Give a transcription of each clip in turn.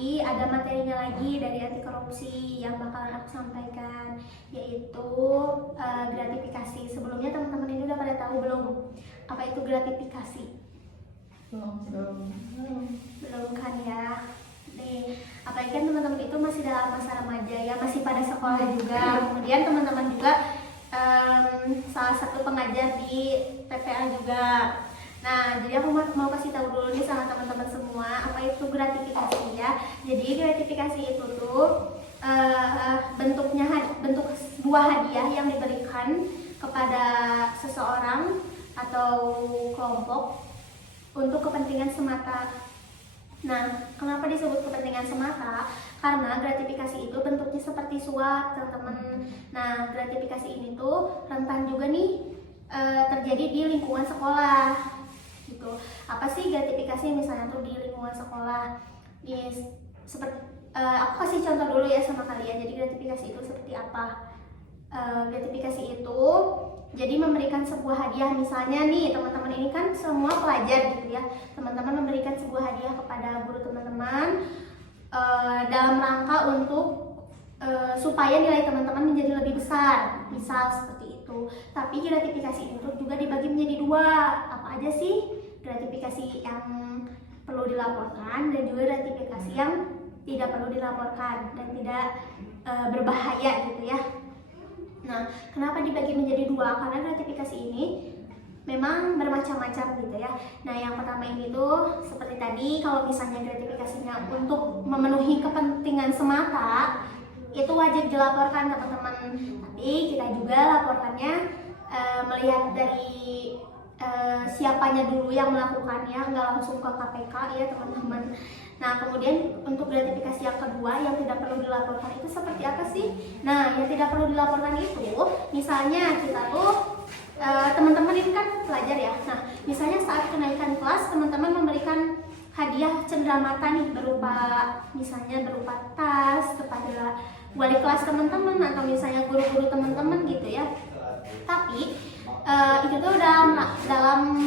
Tapi ada materinya lagi dari anti korupsi yang bakalan aku sampaikan, yaitu gratifikasi. Sebelumnya teman-teman ini udah pada tahu belum apa itu gratifikasi? Belum kan ya. Nih, apalagi kan teman-teman itu masih dalam masa remaja ya, masih pada sekolah juga. Kemudian teman-teman juga salah satu pengajar di PPA juga. Nah, jadi aku mau kasih tahu dulu nih sama teman-teman semua apa itu gratifikasi ya. Jadi gratifikasi itu tuh bentuknya bentuk sebuah hadiah yang diberikan kepada seseorang atau kelompok untuk kepentingan semata. Nah, kenapa disebut kepentingan semata? Karena gratifikasi itu bentuknya seperti suap, teman-teman. Nah, gratifikasi ini tuh rentan juga nih terjadi di lingkungan sekolah. Gitu. Apa sih gratifikasi misalnya tuh di lingkungan sekolah? Seperti aku kasih contoh dulu ya sama kalian. Jadi gratifikasi itu seperti apa? Gratifikasi itu jadi memberikan sebuah hadiah. Misalnya nih teman-teman ini kan semua pelajar gitu ya, teman-teman memberikan sebuah hadiah kepada guru teman-teman dalam rangka untuk supaya nilai teman-teman menjadi lebih besar, misal seperti itu. Tapi gratifikasi itu juga dibagi menjadi dua. Apa aja sih? Gratifikasi yang perlu dilaporkan dan juga gratifikasi yang tidak perlu dilaporkan dan tidak berbahaya gitu ya. Nah, kenapa dibagi menjadi dua? Karena gratifikasi ini memang bermacam-macam gitu ya. Nah, yang pertama ini tuh seperti tadi, kalau misalnya gratifikasinya untuk memenuhi kepentingan semata, itu wajib dilaporkan teman-teman. Tapi kita juga laporkannya melihat dari siapanya dulu yang melakukannya, nggak langsung ke KPK ya teman-teman. Nah, kemudian untuk gratifikasi yang kedua yang tidak perlu dilaporkan itu seperti apa sih? Nah, yang tidak perlu dilaporkan itu, misalnya kita tuh teman-teman ini kan pelajar ya. Nah, misalnya saat kenaikan kelas teman-teman memberikan hadiah cenderamata nih misalnya berupa tas kepada wali kelas teman-teman atau misalnya guru-guru teman-teman gitu ya. Tapi itu tuh dalam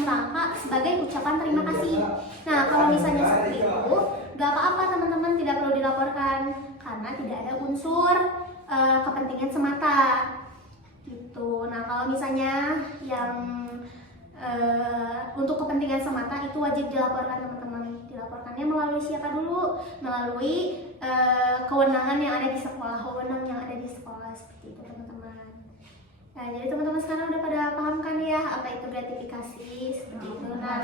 rangka sebagai ucapan terima kasih. Nah, kalau misalnya seperti itu, gak apa-apa teman-teman, tidak perlu dilaporkan karena tidak ada unsur kepentingan semata gitu. Nah, kalau misalnya yang untuk kepentingan semata itu wajib dilaporkan teman-teman. Dilaporkannya melalui siapa dulu? Melalui kewenangan yang ada di sekolah, wewenang yang ada di sekolah seperti itu teman-teman. Nah, jadi teman-teman sekarang udah pada paham kan ya apa itu gratifikasi seperti itu. Nah,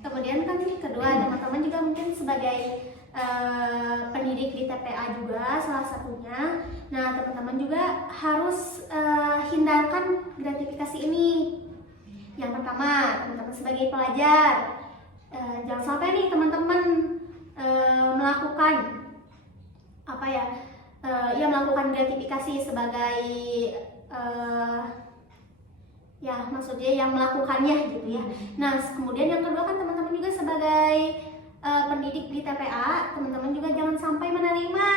kemudian kan kedua, teman-teman juga mungkin sebagai pendidik di TPA juga salah satunya. Nah, teman-teman juga harus hindarkan gratifikasi ini. Yang pertama, teman-teman sebagai pelajar jangan sampai nih teman-teman melakukan apa ya? Melakukan gratifikasi sebagai ya maksudnya yang melakukannya gitu ya. Nah, kemudian yang kedua kan teman-teman juga sebagai pendidik di TPA, teman-teman juga jangan sampai menerima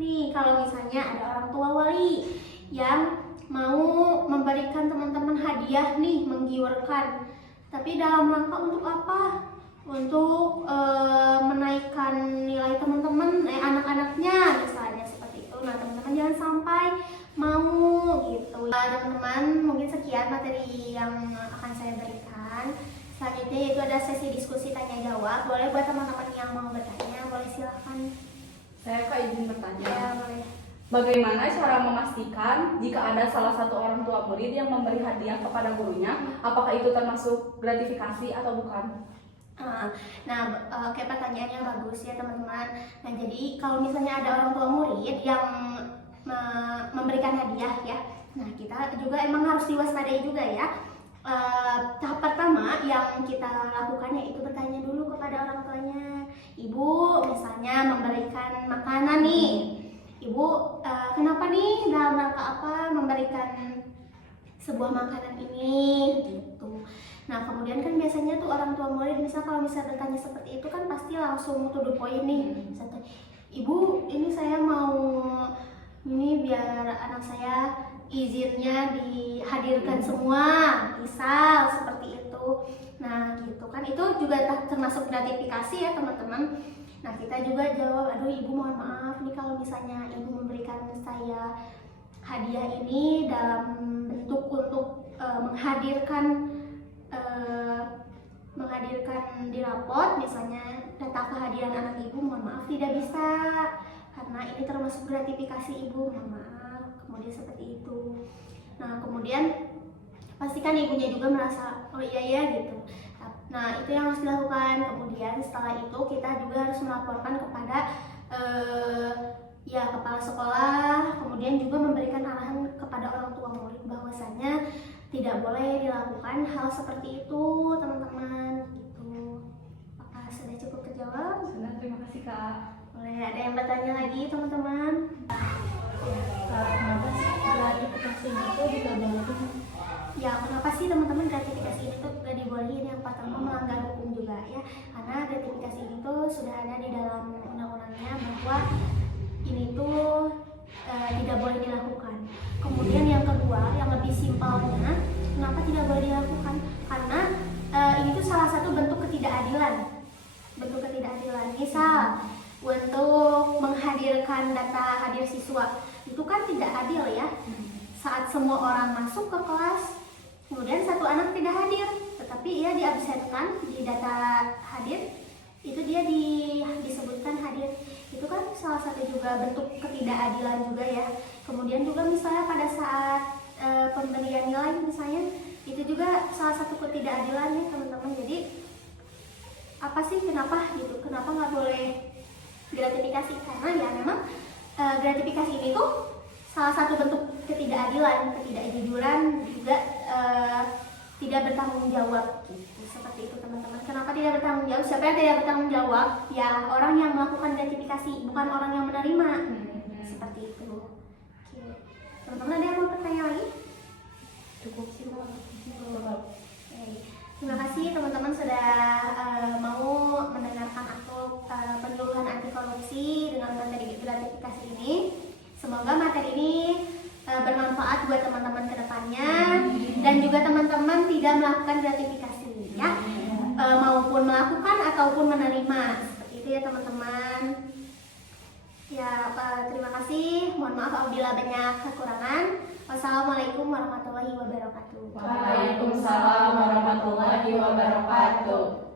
nih kalau misalnya ada orang tua wali yang mau memberikan teman-teman hadiah nih menggiurkan, tapi dalam rangka untuk apa? Untuk menaikkan nilai teman-teman anak-anaknya misalnya seperti itu. Nah, teman-teman jangan sampai mau gitu. Teman-teman, mungkin sekian materi yang akan saya berikan. Selanjutnya yaitu ada sesi diskusi tanya jawab. Boleh buat teman-teman yang mau bertanya, boleh silakan. Saya izin bertanya. Ya, boleh. Bagaimana cara memastikan jika ada salah satu orang tua murid yang memberi hadiah kepada gurunya, apakah itu termasuk gratifikasi atau bukan? Nah, oke, pertanyaannya bagus ya teman-teman. Nah, jadi kalau misalnya ada orang tua murid yang memberikan hadiah ya, nah kita juga emang harus diwaspadai juga ya. Tahap pertama yang kita lakukan yaitu bertanya dulu kepada orang tuanya. Ibu misalnya memberikan makanan nih, Ibu kenapa nih, dalam rangka apa memberikan sebuah makanan ini gitu. Nah, kemudian kan biasanya tuh orang tua murid kalau misalnya bertanya seperti itu kan pasti langsung to the point nih. Misalnya, Ibu ini saya mau ini biar anak saya izinnya dihadirkan semua, misal seperti itu. Nah, gitu kan, itu juga termasuk gratifikasi ya teman-teman. Nah kita juga jawab, aduh ibu mohon maaf nih kalau misalnya ibu memberikan saya hadiah ini dalam bentuk untuk menghadirkan di rapot misalnya data kehadiran anak ibu, mohon maaf tidak bisa karena ini termasuk gratifikasi ibu, mohon maaf, kemudian seperti itu. Nah kemudian pastikan ibunya juga merasa oh iya ya gitu. Nah itu yang harus dilakukan. Kemudian setelah itu kita juga harus melaporkan kepada ya kepala sekolah, kemudian juga memberikan arahan kepada orang tua murid bahwasanya tidak boleh dilakukan hal seperti itu teman-teman gitu. Apakah sudah cukup terjawab? Sudah, terima kasih Kak. Boleh ada yang bertanya lagi teman-teman? Kenapa sih gratifikasi itu dibolehin? Ya kenapa sih teman-teman gratifikasi ini tuh gak dibolehin? Yang pertama melanggar hukum juga ya, karena gratifikasi ini tuh sudah ada di dalam undang-undangnya bahwa ini tuh tidak boleh dilakukan. Kemudian yang kedua, yang lebih simpelnya, kenapa tidak boleh dilakukan? Karena ini tuh salah satu bentuk ketidakadilan. Bentuk ketidakadilan. Misal untuk menghadirkan data hadir siswa, itu kan tidak adil ya. Saat semua orang masuk ke kelas, kemudian satu anak tidak hadir, tetapi ia diabsenkan di data hadir, itu dia disebutkan hadir. Itu kan salah satu juga bentuk ketidakadilan juga ya. Kemudian juga misalnya pada saat pemberian nilai misalnya, itu juga salah satu ketidakadilannya teman-teman. Jadi apa sih kenapa gitu? Kenapa nggak boleh gratifikasi? Karena ya memang gratifikasi ini tuh salah satu bentuk ketidakadilan, ketidakjujuran, juga tidak bertanggung jawab gitu. Seperti itu teman-teman. Kenapa tidak bertanggung jawab? Siapa yang tidak bertanggung jawab? Ya orang yang melakukan gratifikasi, bukan orang yang menerima. Seperti itu. Oke. Teman-teman ada yang mau bertanya lagi? Cukup sih Mbak. Oke. Terima kasih teman-teman sudah mau mendengarkan aku penyuluhan anti korupsi dengan materi gratifikasi ini. Semoga materi ini bermanfaat buat teman-teman ke depannya dan juga teman-teman tidak melakukan gratifikasi ya, maupun melakukan ataupun menerima. Seperti itu ya teman-teman. Ya, terima kasih. Mohon maaf apabila banyak kekurangan. Wassalamualaikum warahmatullahi wabarakatuh. Waalaikumsalam warahmatullahi wabarakatuh.